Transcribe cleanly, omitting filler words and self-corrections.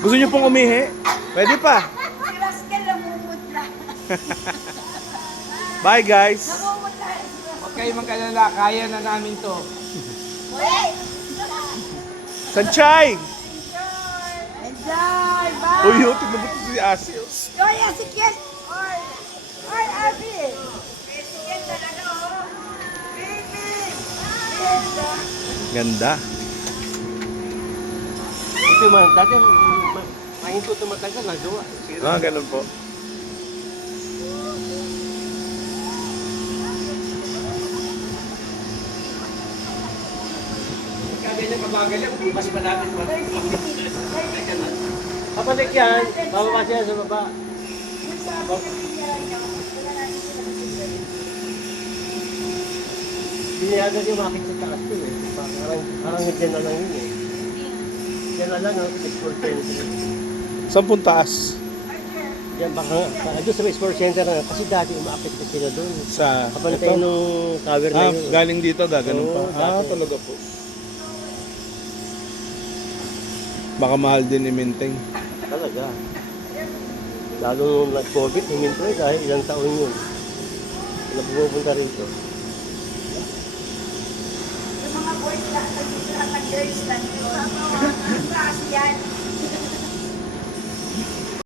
Gusto niyo pong umihi? Pwede pa. Si Rascal namumutla. Bye guys. Namumutla. Huwag kayo magkalala, kaya na namin to. Wait! Sanchay! Enjoy! Bye! Uy, yun, tignan mo ito si Asi. Oy, Asiket! Oy, Abi! Asiket talaga, oh! Baby! Ganda. Ito man, dati mahinto ito matagal, nagawa. Ganun po. Kaya na mabagal yan, mas madami pa. Kapalik yan, bababa siya sa baba. Biniyaga niya makit sa taas ko eh. Parang dyan na lang yun eh. Dyan na lang, export center. 10 taas. Yan, baka doon sa export center na, kasi dati umakit ko sila doon. Sa Kapantay ito. nung tower na yun. Galing dito, ganun pa. Oo, dati. Talaga po. Baka mahal din i-maintain. Talaga. Lalo nung nag-COVID, huminto eh, dahil ilang taon yun. Wala pupunta rito. Yung mga boys lahat, nag-girls lang. Ang taas yan.